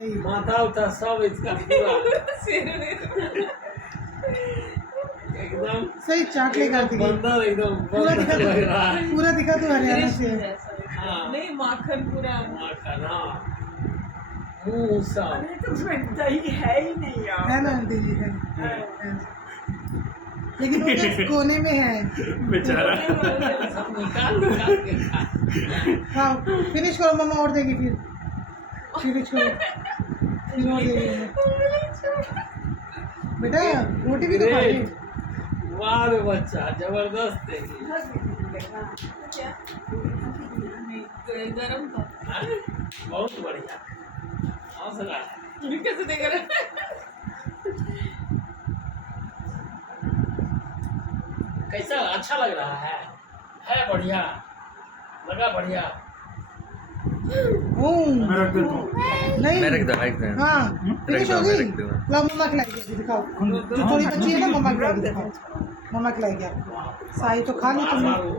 माथा उठा सब इसका पूरा एकदम सही चाट लेगा बंदर एकदम पूरा बंदर दिखा लग रहा है। पूरा दिखा तो हरियाणा से है। हाँ नहीं माखन पूरा माखन हाँ मुंह सब अरे तो उसमें दही है ही नहीं यार है ना आंटी जी है। लेकिन वो just कोने में है। बेचारा सब निकाल निकाल के खा हाँ फिनिश करो मम्मा और देगी फिर फिनिश करो फिर और देगी बेटा रोटी भी तो खा ग्रेट वाह रे बच्चा जबरदस्त है क्या गरम था हाँ? बहुत बढ़िया हौसला है ये कैसे देख रहा है कैसा अच्छा लग रहा है बढ़िया लगा बढ़िया मैं रख देता हूँ नहीं मैं रख दो हाँ फिनिश हो गई रख दो। ला मम्मा खिलाएगी अभी दिखाओ जो थोड़ी बची है ना मम्मा खिलाएगी दिखाओ मम्मा खिलाएगी आपको साई तो खा ली तुमने मारो